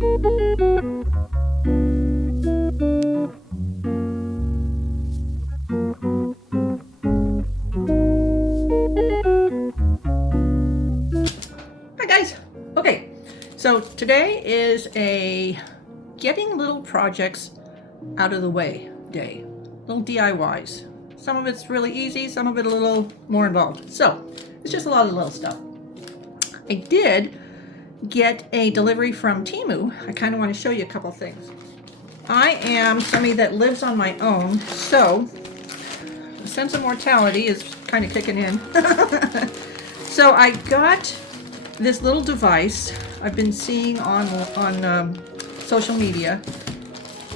Hi guys. Okay, so today is a getting little projects out of the way day. Little DIYs. Some of it's really easy, some of it a little more involved. So it's just a lot of little stuff. I did get a delivery from Temu. I kind of want to show you a couple things. I am somebody that lives on my own, so the sense of mortality is kind of kicking in. So I got this little device I've been seeing on social media,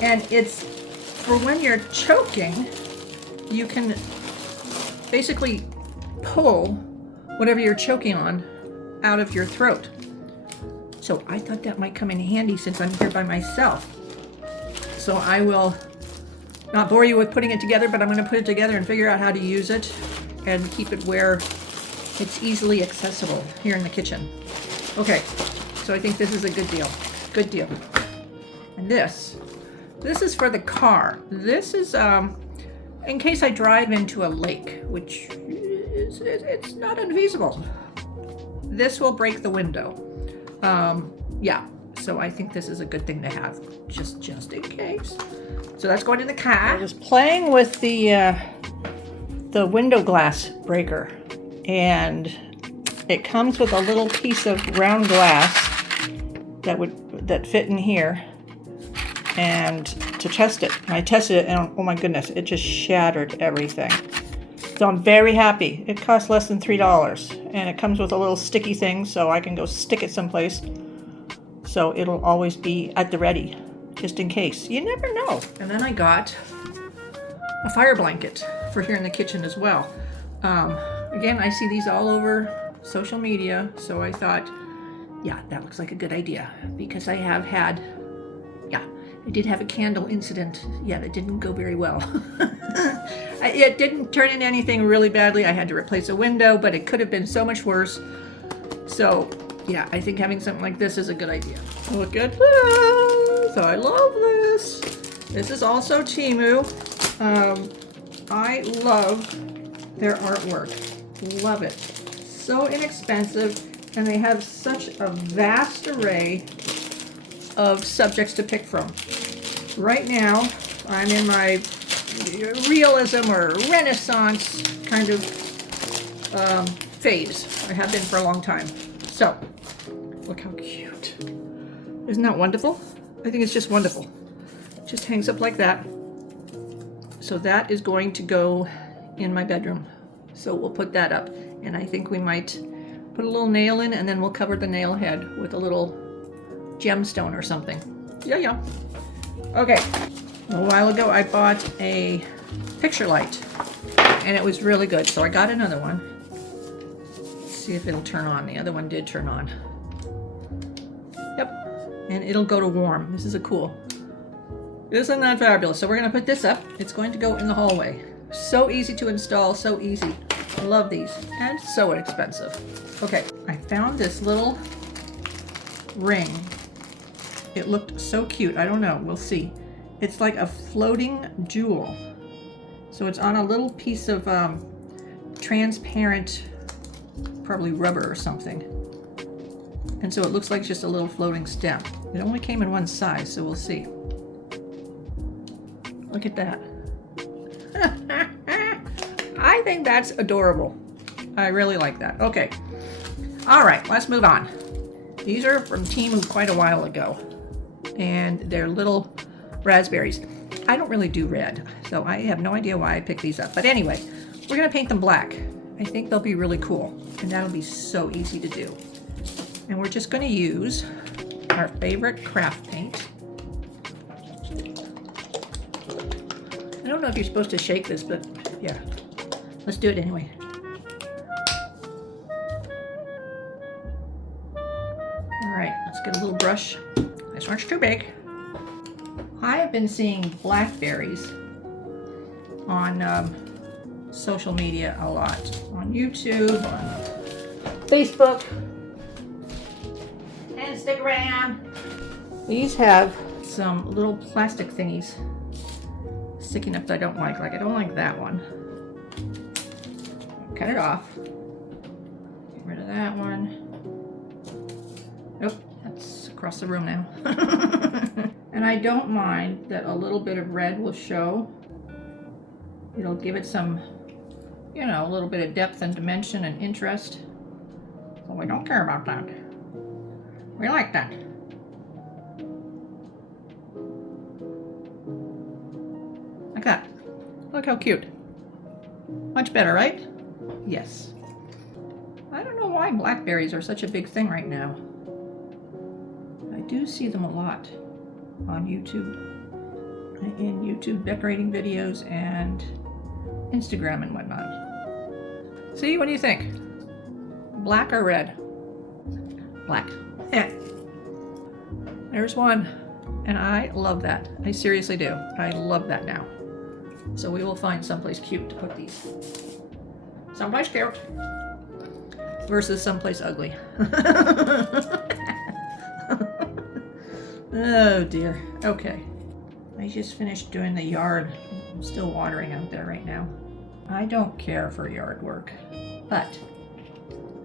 and it's for when you're choking. You can basically pull whatever you're choking on out of your throat. So I thought that might come in handy since I'm here by myself. So I will not bore you with putting it together, but I'm going to put it together and figure out how to use it and keep it where it's easily accessible here in the kitchen. Okay, so I think this is a good deal. Good deal. And this is for the car. This is in case I drive into a lake, which is it's not unfeasible. This will break the window. Yeah, so I think this is a good thing to have, just in case. So that's going in the car. I was playing with the window glass breaker, and it comes with a little piece of round glass that fit in here. And to test it, I tested it, and oh my goodness, it just shattered everything. So I'm very happy. It costs less than $3, and it comes with a little sticky thing so I can go stick it someplace. So it'll always be at the ready, just in case. You never know. And then I got a fire blanket for here in the kitchen as well. Again, I see these all over social media, so I thought, yeah, that looks like a good idea, because I have had, I did have a candle incident. Yeah, that didn't go very well. It didn't turn into anything really badly. I had to replace a window, but it could have been so much worse. So, yeah, I think having something like this is a good idea. Look at this. I love this. This is also Temu. I love their artwork. Love it. So inexpensive, and they have such a vast array of subjects to pick from. Right now, I'm in my realism or Renaissance kind of phase. I have been for a long time. So, look how cute. Isn't that wonderful? I think it's just wonderful. It just hangs up like that. So that is going to go in my bedroom. So we'll put that up. And I think we might put a little nail in, and then we'll cover the nail head with a little gemstone or something. Yeah. Okay. A while ago I bought a picture light, and it was really good. So I got another one. Let's see if it'll turn on. The other one did turn on. Yep. And it'll go to warm. This is a cool. Isn't that fabulous? So we're going to put this up. It's going to go in the hallway. So easy to install, so easy. I love these, and so inexpensive. Okay, I found this little ring. It looked so cute. I don't know, we'll see. It's like a floating jewel. So it's on a little piece of transparent, probably rubber or something. And so it looks like just a little floating stem. It only came in one size, so we'll see. Look at that. I think that's adorable. I really like that. Okay. All right, let's move on. These are from Temu quite a while ago, and they're little raspberries. I don't really do red, so I have no idea why I picked these up. But anyway, we're gonna paint them black. I think they'll be really cool, and that'll be so easy to do. And we're just gonna use our favorite craft paint. I don't know if you're supposed to shake this, but yeah, let's do it anyway. All right, let's get a little brush. This one's too big. I have been seeing blackberries on social media a lot. On YouTube, on Facebook, Instagram. These have some little plastic thingies sticking up that I don't like. Like I don't like that one. Cut it off. Get rid of that one. Nope, that's across the room now. And I don't mind that a little bit of red will show. It'll give it some, you know, a little bit of depth and dimension and interest. So we don't care about that. We like that. Like that. Look how cute. Much better, right? Yes. I don't know why blackberries are such a big thing right now. I do see them a lot on YouTube. In YouTube decorating videos and Instagram and whatnot. See, what do you think? Black or red? Black. Yeah. There's one. And I love that. I seriously do. I love that now. So we will find someplace cute to put these. Someplace cute. Versus someplace ugly. Oh dear. Okay. I just finished doing the yard. I'm still watering out there right now. I don't care for yard work, but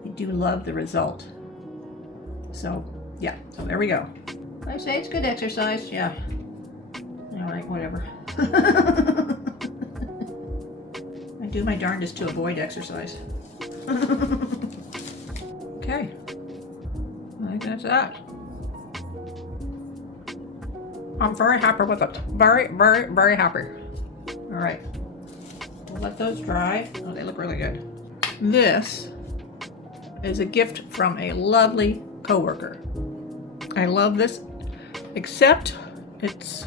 I do love the result. So yeah, so there we go. I say it's good exercise, yeah. All right, whatever. I do my darndest to avoid exercise. Okay, I think that's that. I'm very happy with it. Very, very, very happy. All right, we'll let those dry. Oh, they look really good. This is a gift from a lovely coworker. I love this, except it's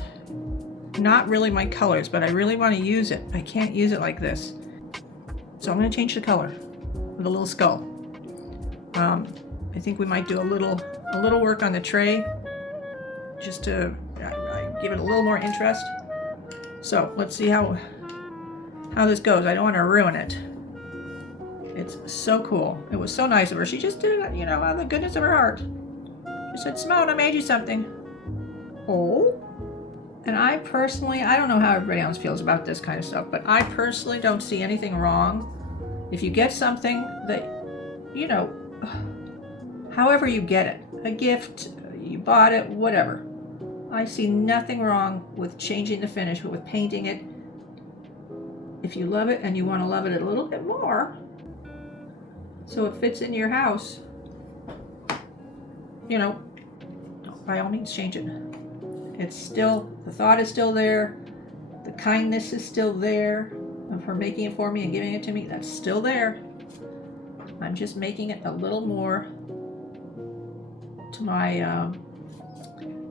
not really my colors, but I really want to use it. I can't use it like this. So I'm going to change the color with a little skull. I think we might do a little work on the tray just to give it a little more interest. So let's see how this goes. I don't want to ruin it. It's so cool. It was so nice of her. She just did it, you know, out of the goodness of her heart. She said, Simone, I made you something. Oh? And I personally, I don't know how everybody else feels about this kind of stuff, but I personally don't see anything wrong if you get something that, you know, however you get it, a gift, you bought it, whatever. I see nothing wrong with changing the finish, with painting it. If you love it and you want to love it a little bit more, so it fits in your house, you know, by all means change it. It's still, the thought is still there, the kindness is still there of her making it for me and giving it to me, that's still there. I'm just making it a little more to my,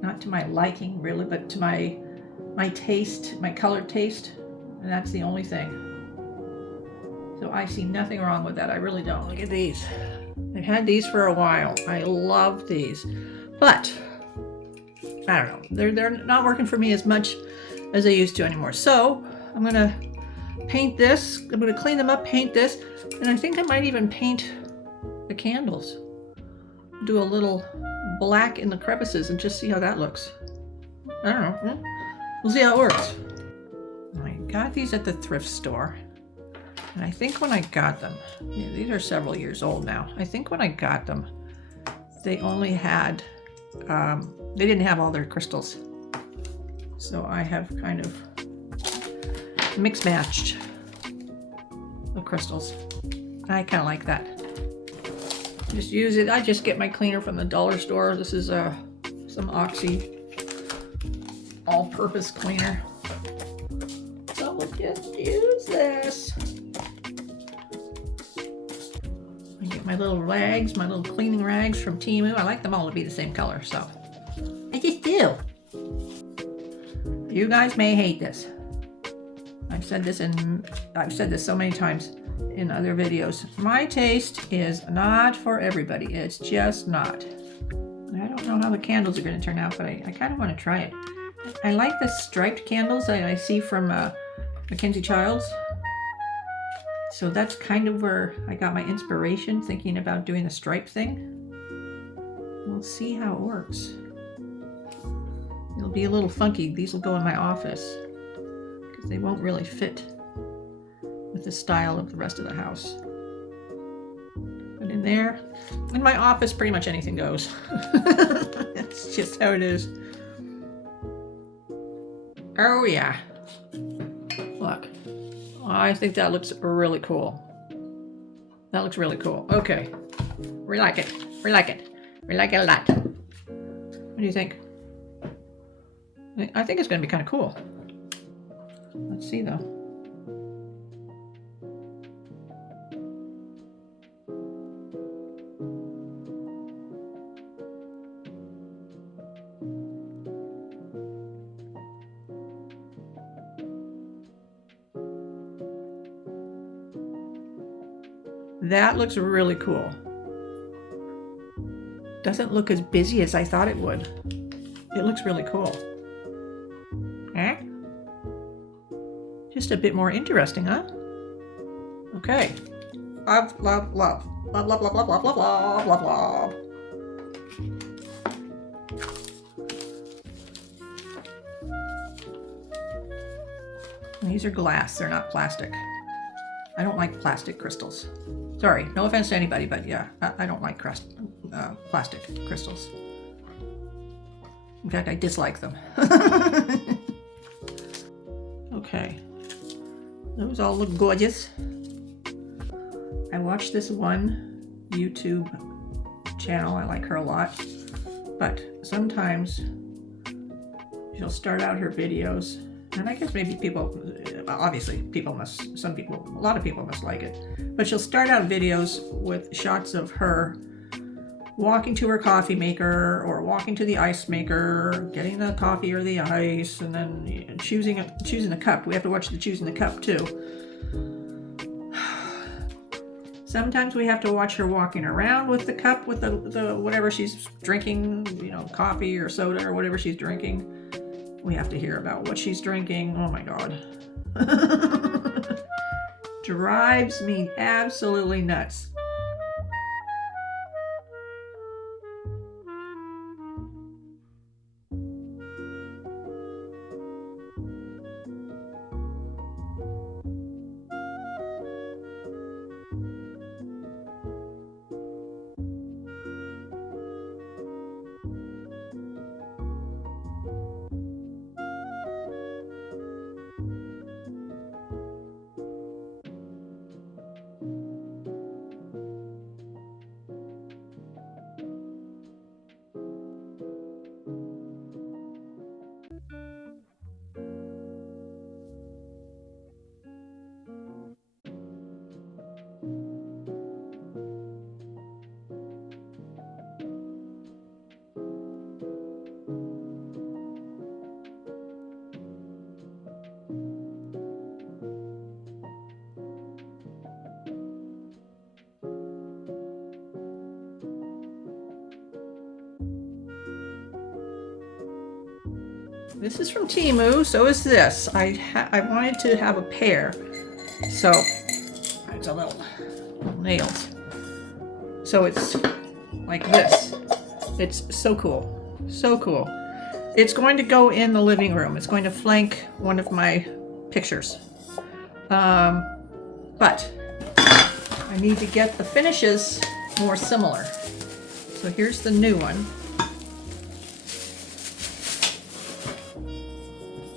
not to my liking really, but to my taste, my color taste, and that's the only thing. So I see nothing wrong with that, I really don't. Look at these. I've had these for a while. I love these, but I don't know. They're not working for me as much as they used to anymore. So I'm gonna paint this. I'm gonna clean them up, paint this, and I think I might even paint the candles. Do a little black in the crevices and just see how that looks. I don't know. We'll see how it works. I got these at the thrift store. And I think when I got them, yeah, these are several years old now. I think when I got them, they only had, they didn't have all their crystals. So I have kind of mix matched the crystals. I kind of like that. Just use it. I just get my cleaner from the dollar store. This is some Oxy all-purpose cleaner. So we'll just use this. I get my little rags, my little cleaning rags from Temu. I like them all to be the same color, so I just do. You guys may hate this. I've said this so many times in other videos. My taste is not for everybody. It's just not. I don't know how the candles are going to turn out, but I kind of want to try it. I like the striped candles that I see from Mackenzie Childs. So that's kind of where I got my inspiration, thinking about doing the stripe thing. We'll see how it works. be a little funky. These will go in my office because they won't really fit with the style of the rest of the house. But in there, in my office, pretty much anything goes. It's just how it is. Oh yeah. Look. I think that looks really cool. That looks really cool. Okay. We like it. We like it. We like it a lot. What do you think? I think it's going to be kind of cool. Let's see though. That looks really cool. Doesn't look as busy as I thought it would. It looks really cool. Eh? Just a bit more interesting, huh? Okay. Love, love, love. Love, love, love, love, love, love, love, love, love. These are glass, they're not plastic. I don't like plastic crystals. Sorry, no offense to anybody, but yeah, I don't like plastic crystals. In fact, I dislike them. Okay, those all look gorgeous. I watched this one YouTube channel, I like her a lot, but sometimes she'll start out her videos, and I guess maybe people, obviously people must, a lot of people must like it, but she'll start out videos with shots of her walking to her coffee maker or walking to the ice maker, getting the coffee or the ice, and then choosing a cup. We have to watch the choosing the cup too. Sometimes we have to watch her walking around with the cup with the whatever she's drinking, you know, coffee or soda or whatever she's drinking. We have to hear about what she's drinking. Oh my God. Drives me absolutely nuts. This is from Temu, so is this. I wanted to have a pair, so it's a little nails. So it's like this. It's so cool, so cool. It's going to go in the living room. It's going to flank one of my pictures. But I need to get the finishes more similar. So here's the new one.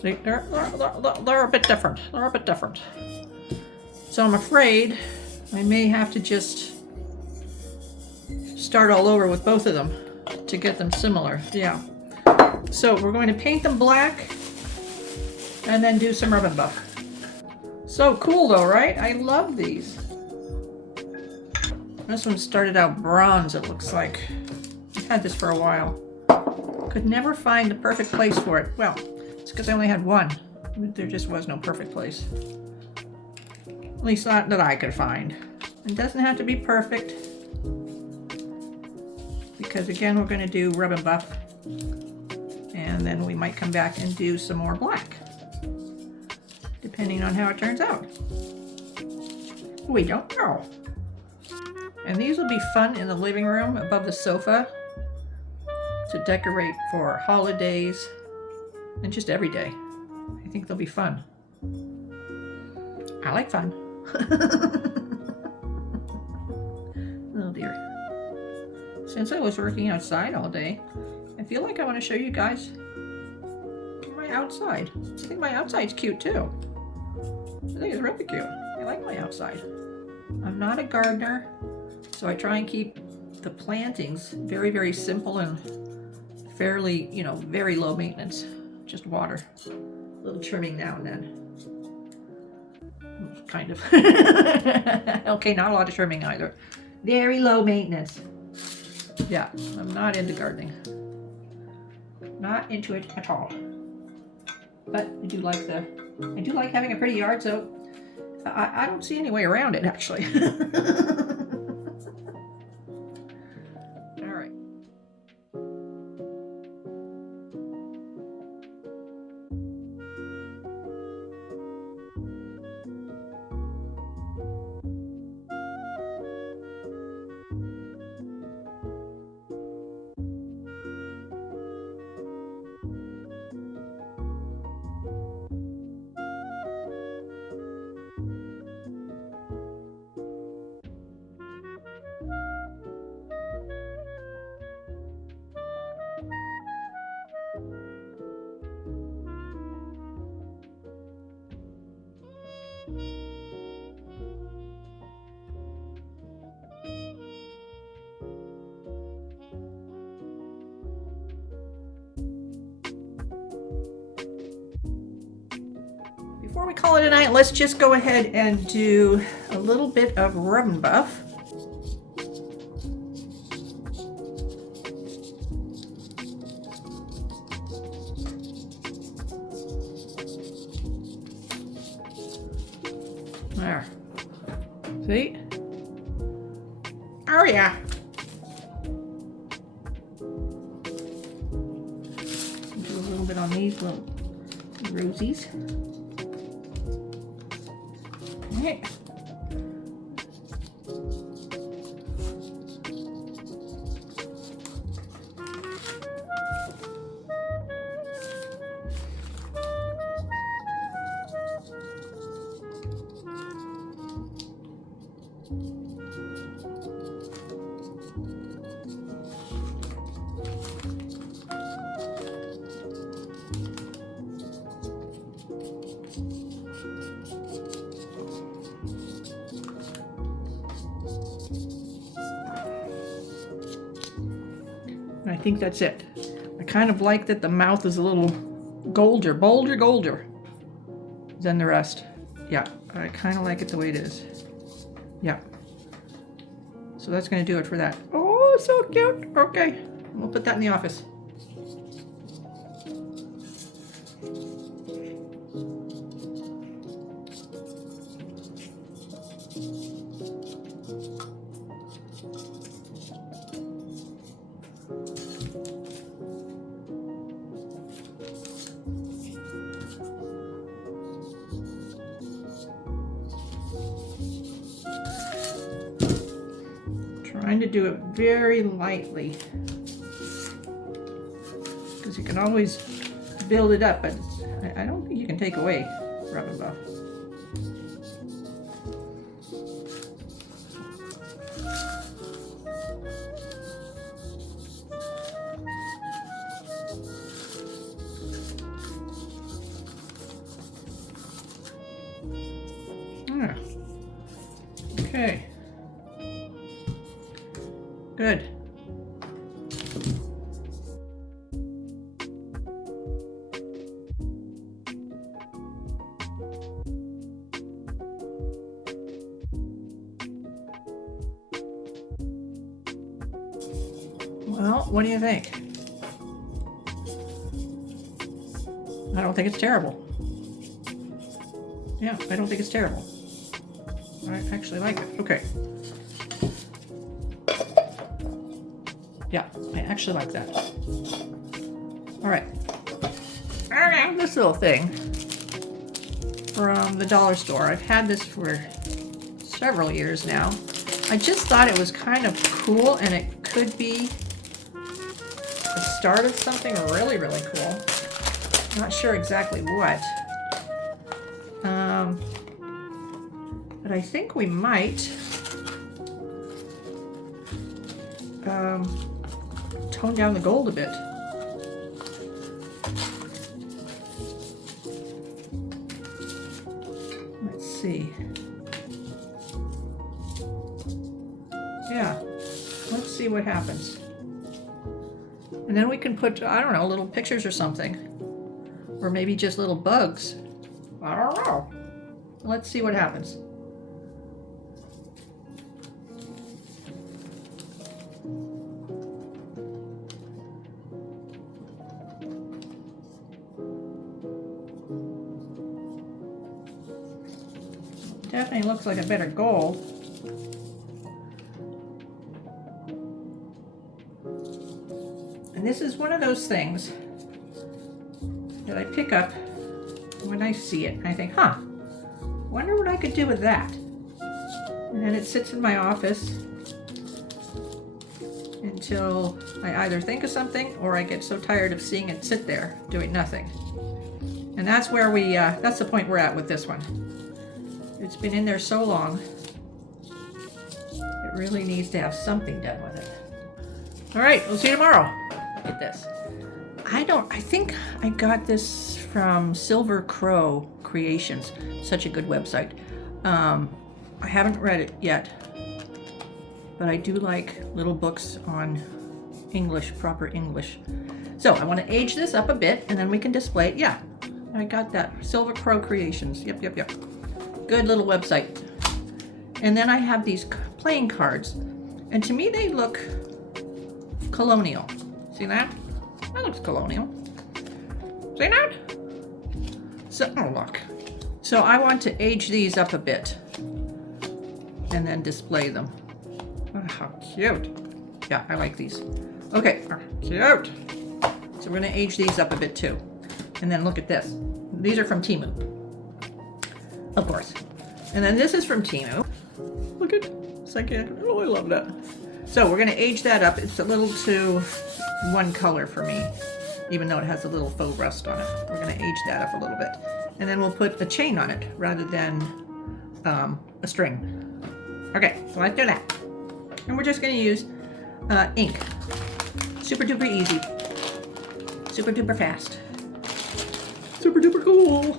They're a bit different. They're a bit different. So I'm afraid I may have to just start all over with both of them to get them similar. Yeah. So we're going to paint them black and then do some rub and buff. So cool though, right? I love these. This one started out bronze, it looks like. I've had this for a while. Could never find the perfect place for it. Well, it's because I only had one. There just was no perfect place. At least not that I could find. It doesn't have to be perfect. Because again, we're going to do rub and buff. And then we might come back and do some more black. Depending on how it turns out. We don't know. And these will be fun in the living room above the sofa to decorate for holidays. and just every day. I think they'll be fun. I like fun. Oh dear. Since I was working outside all day, I feel like I want to show you guys my outside. I think my outside's cute too. I think it's really cute. I like my outside. I'm not a gardener, so I try and keep the plantings very, very simple and fairly, you know, very low maintenance. Just water. A little trimming now and then. Kind of. Okay, not a lot of trimming either. Very low maintenance. Yeah, I'm not into gardening. Not into it at all. But I do like having a pretty yard, so I don't see any way around it actually. All right. Before we call it a night, let's just go ahead and do a little bit of rub and buff. There. See? Oh yeah. Do a little bit on these little rosies. Okay. I think that's it. I kind of like that the mouth is a little bolder than the rest. Yeah, I kind of like it the way it is. Yeah. So that's going to do it for that. Oh, so cute. Okay, we'll put that in the office. Trying to do it very lightly because you can always build it up, but I don't think you can take away rub and buff. Yeah. Okay. Good. Well, what do you think? I don't think it's terrible. Yeah, I don't think it's terrible. I actually like it. Okay. Yeah, I actually like that. All right. I have this little thing from the dollar store. I've had this for several years now. I just thought it was kind of cool, and it could be the start of something really, really cool. Not sure exactly what. But I think we might tone down the gold a bit. Let's see. Yeah, let's see what happens. And then we can put, I don't know, little pictures or something. Or maybe just little bugs. I don't know. Let's see what happens. Definitely looks like a better gold. And this is one of those things that I pick up when I see it. And I think, huh, wonder what I could do with that. And then it sits in my office until I either think of something or I get so tired of seeing it sit there doing nothing. And that's where that's the point we're at with this one. It's been in there so long, it really needs to have something done with it. All right, we'll see you tomorrow. Look at this. I think I got this from Silver Crow Creations. Such a good website. I haven't read it yet, but I do like little books on English, proper English. So I want to age this up a bit and then we can display it. Yeah, I got that. Silver Crow Creations. Yep. Good little website. And then I have these playing cards, and to me they look colonial. See that? That looks colonial. See that? So, oh look. So I want to age these up a bit and then display them. Oh, how cute. Yeah, I like these. Okay, cute. So we're gonna age these up a bit too. And then look at this. These are from Temu. Of course. And then this is from Temu. Look at second. Oh, I love that. So we're going to age that up. It's a little too one color for me, even though it has a little faux rust on it. We're going to age that up a little bit. And then we'll put a chain on it rather than a string. Okay, so let's do that. And we're just going to use ink. Super duper easy. Super duper fast. Super duper cool.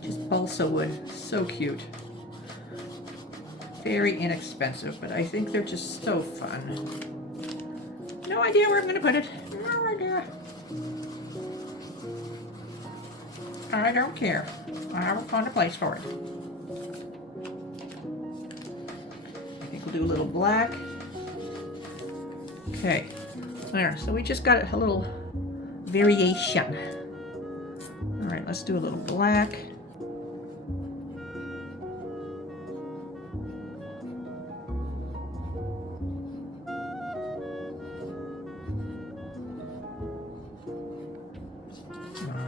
Just balsa wood, so cute. Very inexpensive, but I think they're just so fun. No idea where I'm gonna put it. No idea. I don't care. I will find a place for it. I think we'll do a little black. Okay, there. So we just got a little variation. All right, let's do a little black.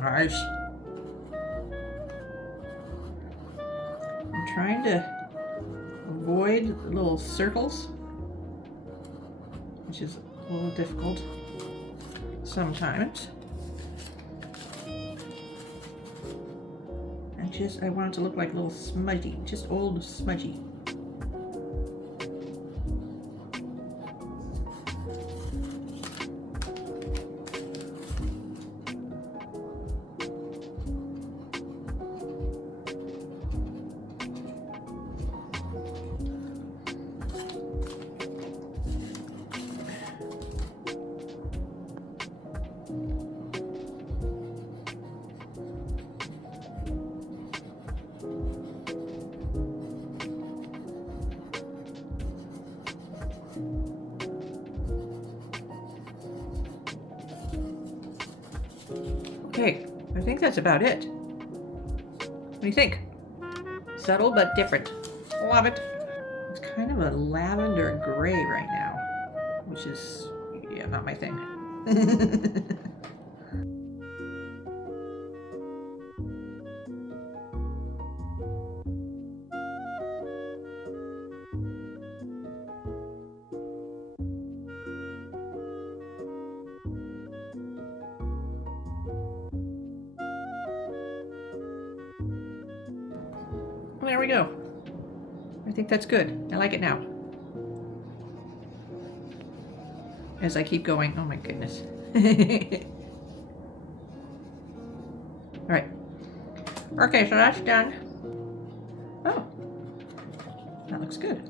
Nice. I'm trying to avoid little circles, which is a little difficult sometimes. I want it to look like a little smudgy, just old smudgy. Okay, I think that's about it. What do you think? Subtle but different. Love it. It's kind of a lavender gray right now, which is, yeah, not my thing. There we go. I think that's good. I like it now. As I keep going, oh my goodness. All right. Okay, so that's done. Oh, that looks good.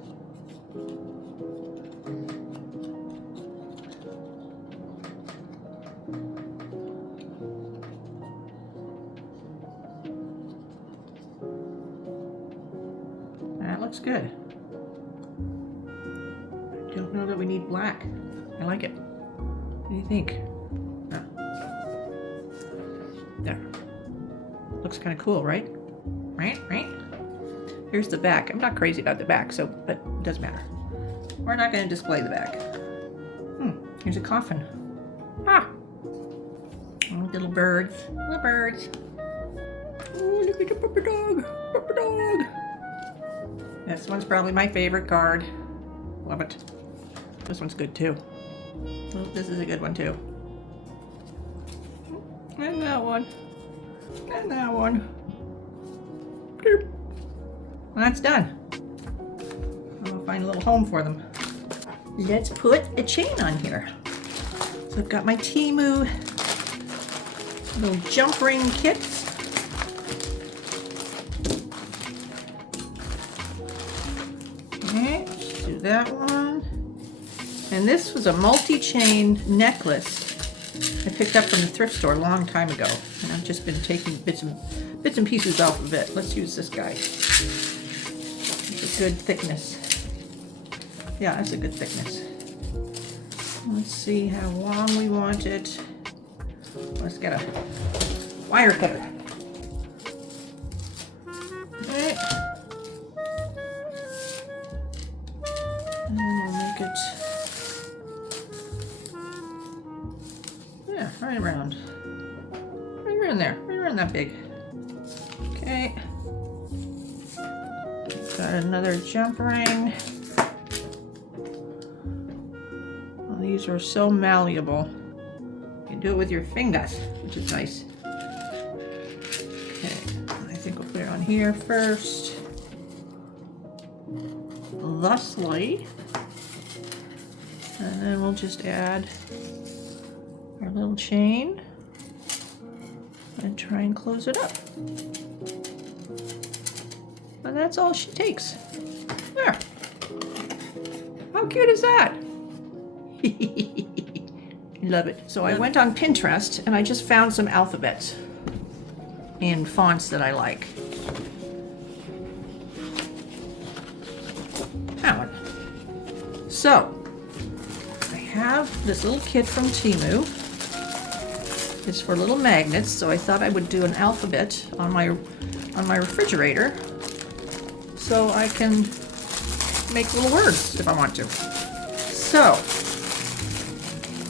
That looks good. I don't know that we need black. I like it. What do you think? Oh. There. Looks kind of cool, right? Right? Here's the back. I'm not crazy about the back, so, but it doesn't matter. We're not going to display the back. Here's a coffin. Ah! Oh, little birds. Little birds. Oh, look at the puppy dog. Puppy dog. This one's probably my favorite card. Love it. This one's good too. Oh, this is a good one too. And that one. And that one. Well, that's done. I'll find a little home for them. Let's put a chain on here. So I've got my Temu little jump ring kits. Okay, let's do that one. And this was a multi-chain necklace I picked up from the thrift store a long time ago. And I've just been taking bits and pieces off of it. Let's use this guy. It's a good thickness. Yeah, that's a good thickness. Let's see how long we want it. Let's get a wire cutter. Okay. And then we'll make it, yeah, right around there, right around that big. Okay. Got another jump ring. Well, these are so malleable. You can do it with your fingers, which is nice. Okay, I think we'll put it on here first. Thusly. And then we'll just add our little chain and try and close it up. And that's all she takes. There. How cute is that? Love it. So I went on Pinterest and I just found some alphabets in fonts that I like. That one. So I have this little kit from Temu. It's for little magnets, so I thought I would do an alphabet on my refrigerator so I can make little words if I want to. So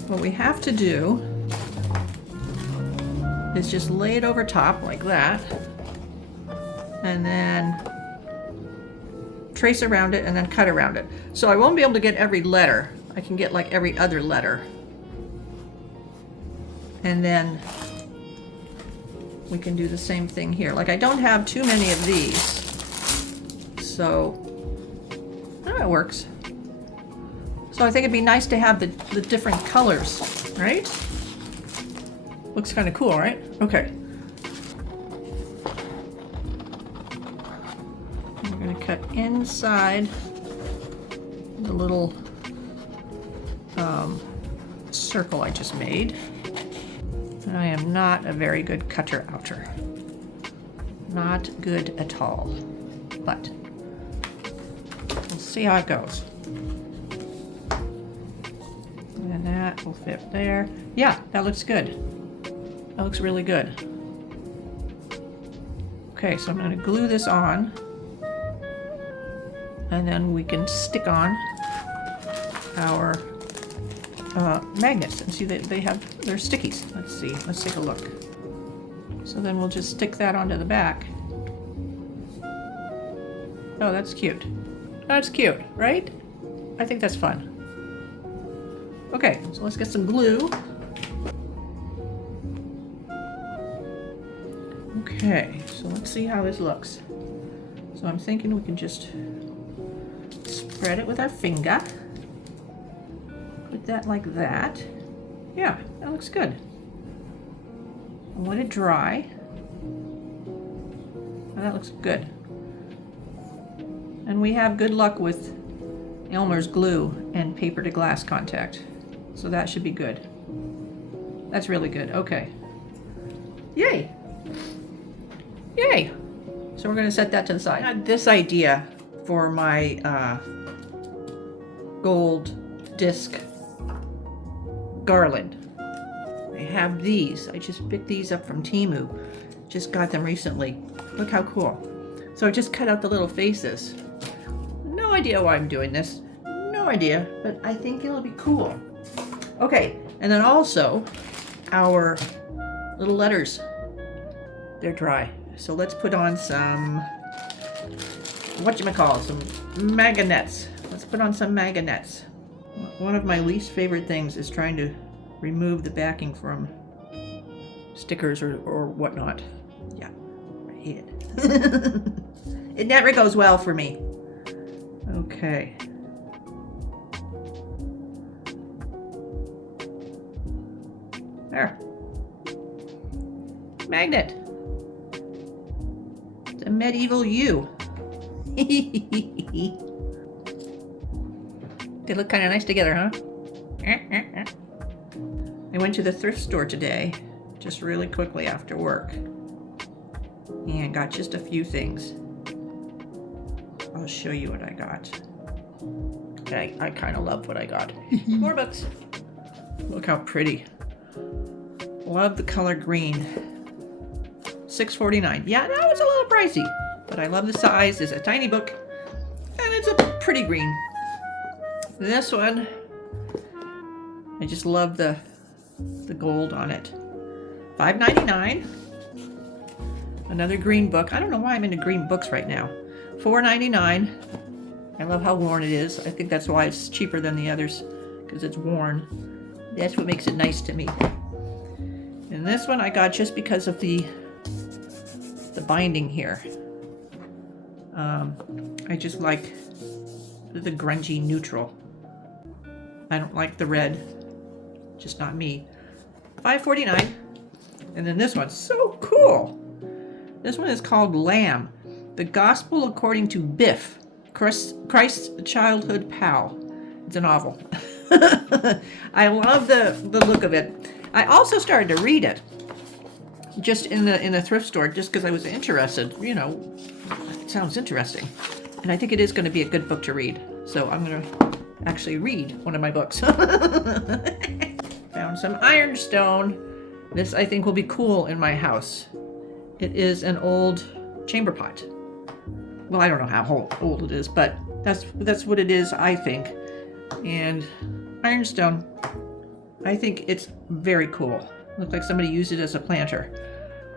what we have to do is just lay it over top like that and then trace around it and then cut around it. So I won't be able to get every letter. I can get like every other letter. And then we can do the same thing here. Like I don't have too many of these, so it works. So I think it'd be nice to have the different colors, right? Looks kind of cool, right? Okay. We're going to cut inside the little circle I just made. And I am not a very good cutter-outer. Not good at all. But we'll see how it goes. And that will fit there. Yeah, that looks good. That looks really good. Okay, so I'm going to glue this on. And then we can stick on our magnets and see that they're stickies. Let's see, let's take a look. So then we'll just stick that onto the back. Oh, that's cute. That's cute, right? I think that's fun. Okay, so let's get some glue. Okay, so let's see how this looks. So I'm thinking we can just spread it with our finger. Put that like that. Yeah, that looks good. I'll let it dry. Oh, that looks good. And we have good luck with Elmer's glue and paper to glass contact. So that should be good. That's really good. Okay. Yay! Yay! So we're going to set that to the side. I had this idea for my gold disc garland. I have these. I just picked these up from Temu. Just got them recently. Look how cool. So I just cut out the little faces. No idea why I'm doing this. No idea, but I think it'll be cool. Okay, and then also our little letters. They're dry. So let's put on some, some magnets. Let's put on some magnets. One of my least favorite things is trying to remove the backing from stickers or whatnot. Yeah, I hate it. It never goes well for me. Okay. There. Magnet. It's a medieval U. They look kind of nice together, huh? I went to the thrift store today, just really quickly after work, and got just a few things. I'll show you what I got. I kind of love what I got. More books. Look how pretty. Love the color green. $6.49. Yeah, that was a little pricey, but I love the size. It's a tiny book, and it's a pretty green. This one, I just love the gold on it. $5.99. Another green book. I don't know why I'm into green books right now. $4.99. I love how worn it is. I think that's why it's cheaper than the others, because it's worn. That's what makes it nice to me. And this one I got just because of the binding here. I just like the grungy neutral. I don't like the red. Just not me. $5.49. And then this one's so cool. This one is called Lamb. The Gospel According to Biff, Christ's Childhood Pal. It's a novel. I love the look of it. I also started to read it just in the thrift store just because I was interested. You know, it sounds interesting. And I think it is going to be a good book to read. So I'm going to actually read one of my books. Found some ironstone. This I think will be cool in my house. It is an old chamber pot. Well, I don't know how old it is, but that's what it is, I think. And ironstone, I think it's very cool. Looks like somebody used it as a planter.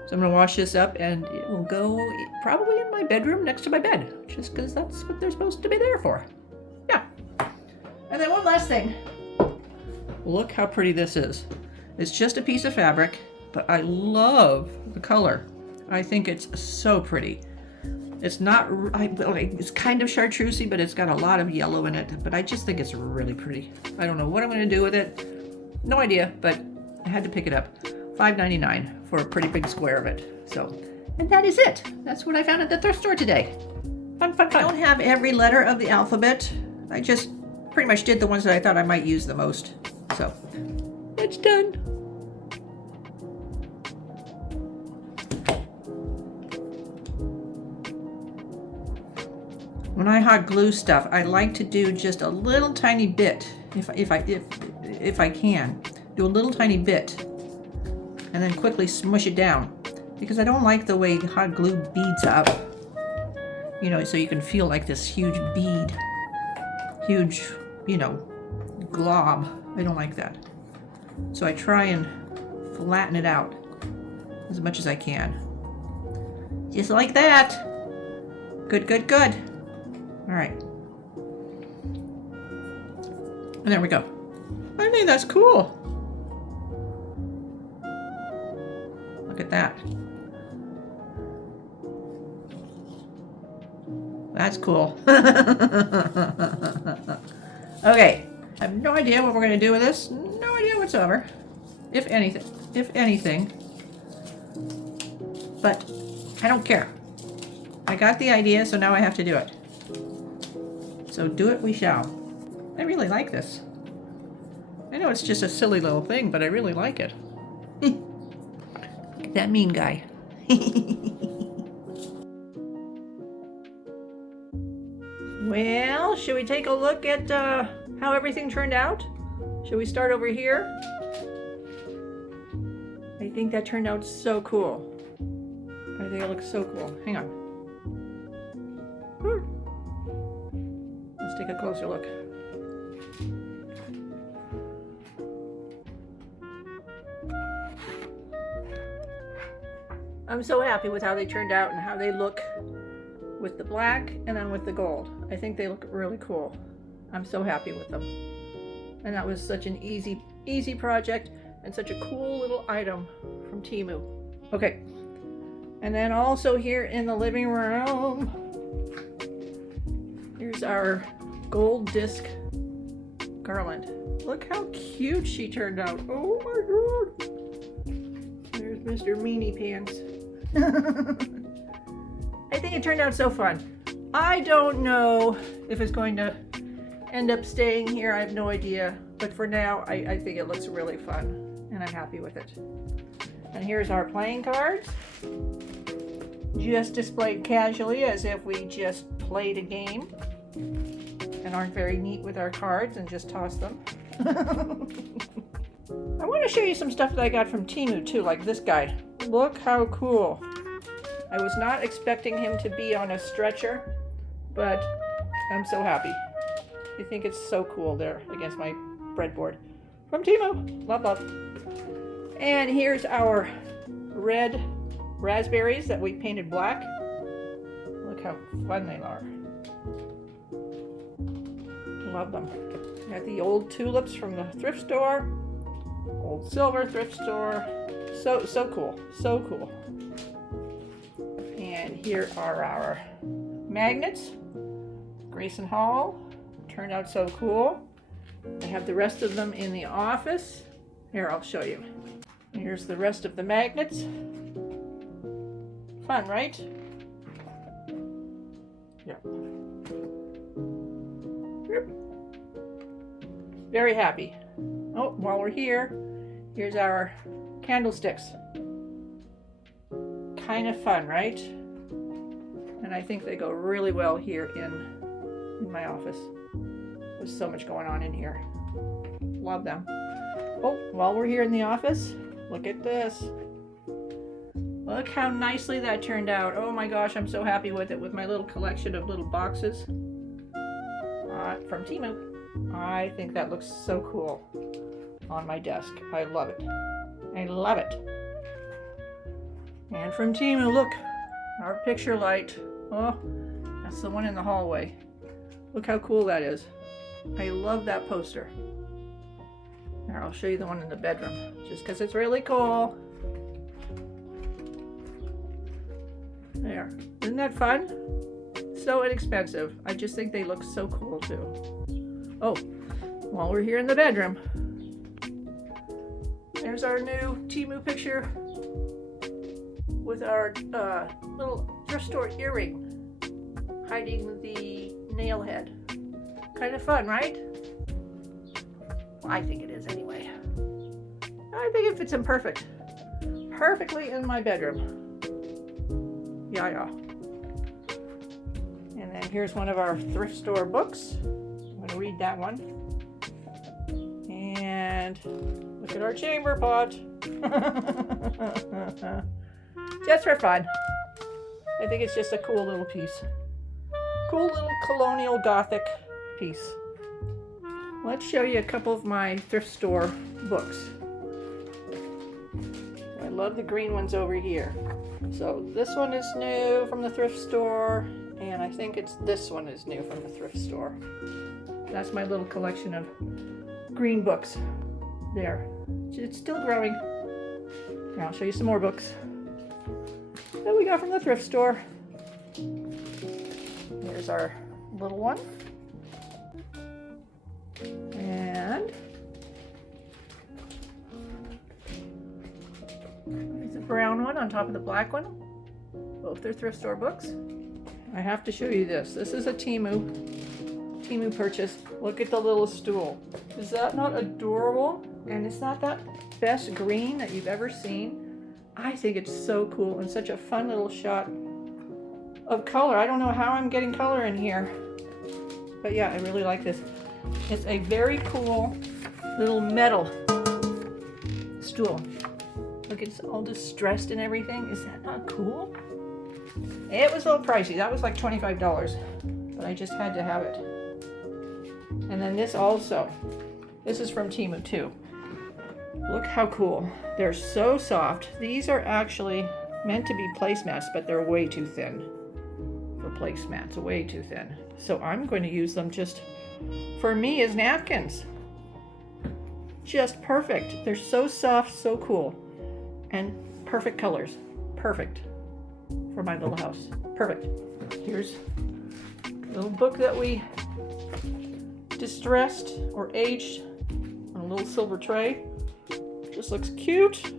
So I'm gonna wash this up and it will go probably in my bedroom next to my bed, just because that's what they're supposed to be there for. Yeah. And then one last thing. Look how pretty this is. It's just a piece of fabric, but I love the color. I think it's so pretty. It's not, it's kind of chartreusey, but it's got a lot of yellow in it. But I just think it's really pretty. I don't know what I'm going to do with it. No idea, but I had to pick it up. $5.99 for a pretty big square of it. So, and that is it. That's what I found at the thrift store today. Fun, fun, fun. I don't have every letter of the alphabet. I just pretty much did the ones that I thought I might use the most. So, it's done. When I hot glue stuff, I like to do just a little tiny bit, if I can, do a little tiny bit, and then quickly smush it down, because I don't like the way hot glue beads up. you know, so you can feel like this huge bead, huge, you know, glob. I don't like that. So I try and flatten it out as much as I can. Just like that. Good, good, good. All right. And there we go. I think that's cool. Look at that. That's cool. Okay. I have no idea what we're going to do with this. No idea whatsoever. If anything. But I don't care. I got the idea, so now I have to do it. So do it we shall. I really like this. I know it's just a silly little thing, but I really like it. That mean guy. Well, should we take a look at how everything turned out? Should we start over here? I think that turned out so cool. I think it looks so cool. Hang on. Let's take a closer look. I'm so happy with how they turned out and how they look with the black and then with the gold. I think they look really cool. I'm so happy with them. And that was such an easy project and such a cool little item from Temu. Okay. And then also here in the living room, here's our gold disc garland. Look how cute she turned out. Oh my god. There's Mr. Meanie Pants. I think it turned out so fun. I don't know if it's going to end up staying here. I have no idea. But for now, I think it looks really fun. And I'm happy with it. And here's our playing cards. Just displayed casually as if we just played a game. And aren't very neat with our cards and just toss them. I want to show you some stuff that I got from Temu too, like this guy. Look how cool. I was not expecting him to be on a stretcher, but I'm so happy. I think it's so cool there against my breadboard. From Temu. Love, love. And here's our red raspberries that we painted black. Look how fun they are. Love them. Got the old tulips from the thrift store. Old silver thrift store. So cool. So cool. And here are our magnets. Grayson Hall. Turned out so cool. I have the rest of them in the office. Here, I'll show you. Here's the rest of the magnets. Fun, right? Yeah. Yep. Very happy. Oh, while we're here, here's our candlesticks. Kind of fun, right? And I think they go really well here in my office. There's so much going on in here. Love them. Oh, while we're here in the office, look at this. Look how nicely that turned out. Oh my gosh, I'm so happy with it, with my little collection of little boxes from Temu. I think that looks so cool on my desk. I love it. I love it. And from Temu, look, our picture light. Oh, that's the one in the hallway. Look how cool that is. I love that poster. Here, I'll show you the one in the bedroom, just because it's really cool. There. Isn't that fun? So inexpensive. I just think they look so cool too. Oh, while we're here in the bedroom, there's our new Temu picture with our little thrift store earring hiding the nail head. Kind of fun, right? Well, I think it is anyway. I think it fits in perfectly in my bedroom. Yeah. And then here's one of our thrift store books. I'm going to read that one. And look at our chamber pot. Just for fun. I think it's just a cool little piece. cool little Colonial Gothic piece. Let's show you a couple of my thrift store books. I love the green ones over here. So this one is new from the thrift store, and I think this one is new from the thrift store. That's my little collection of green books there. It's still growing. Now I'll show you some more books that we got from the thrift store. Here's our little one. And there's a brown one on top of the black one. Both are thrift store books. I have to show you this. This is a Temu purchase. Look at the little stool. Is that not adorable? And it's not that best green that you've ever seen. I think it's so cool and such a fun little shot of color. I don't know how I'm getting color in here, but yeah, I really like this. It's a very cool little metal stool. Look, it's all distressed and everything. Is that not cool? It was a little pricey. That was like $25, but I just had to have it. And then this also. This is from Temu too. Look how cool. They're so soft. These are actually meant to be placemats, but they're way too thin for placemats. Way too thin. So I'm going to use them just for me as napkins. Just perfect. They're so soft, so cool. And perfect colors. Perfect for my little house. Perfect. Here's a little book that we distressed or aged on a little silver tray. Just looks cute.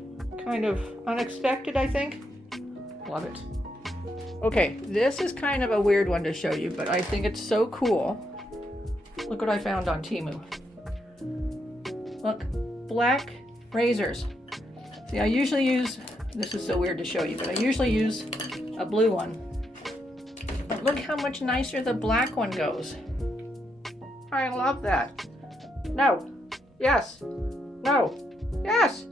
Kind of unexpected, I think. Love it. Okay, this is kind of a weird one to show you, but I think it's so cool. Look what I found on Temu. Look, black razors. See, I usually use, this is so weird to show you, but I usually use a blue one. But look how much nicer the black one goes. I love that. No. Yes. No. Yes.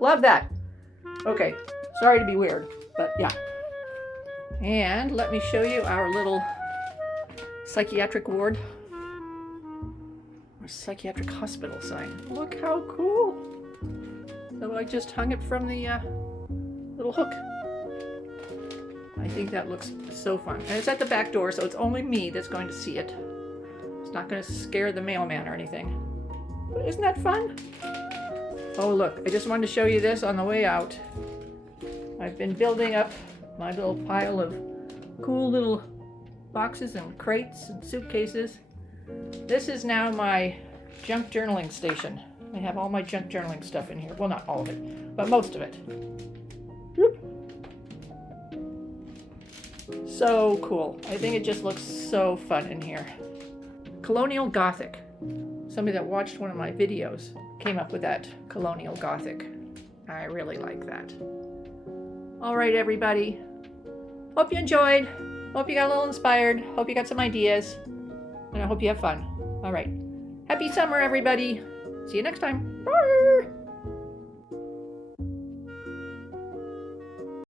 Love that. Okay, sorry to be weird, but yeah. And let me show you our little psychiatric ward or psychiatric hospital sign. Look how cool. So I just hung it from the little hook. I think that looks so fun. And it's at the back door, so it's only me that's going to see it. It's not going to scare the mailman or anything. But isn't that fun? Oh look, I just wanted to show you this on the way out. I've been building up my little pile of cool little boxes and crates and suitcases. This is now my junk journaling station. I have all my junk journaling stuff in here. Well, not all of it, but most of it. Whoop. So cool. I think it just looks so fun in here. Colonial Gothic. Somebody that watched one of my videos came up with that Colonial Gothic. I really like that. All right, everybody. Hope you enjoyed. Hope you got a little inspired. Hope you got some ideas. And I hope you have fun. All right. Happy summer, everybody. See you next time. Bye.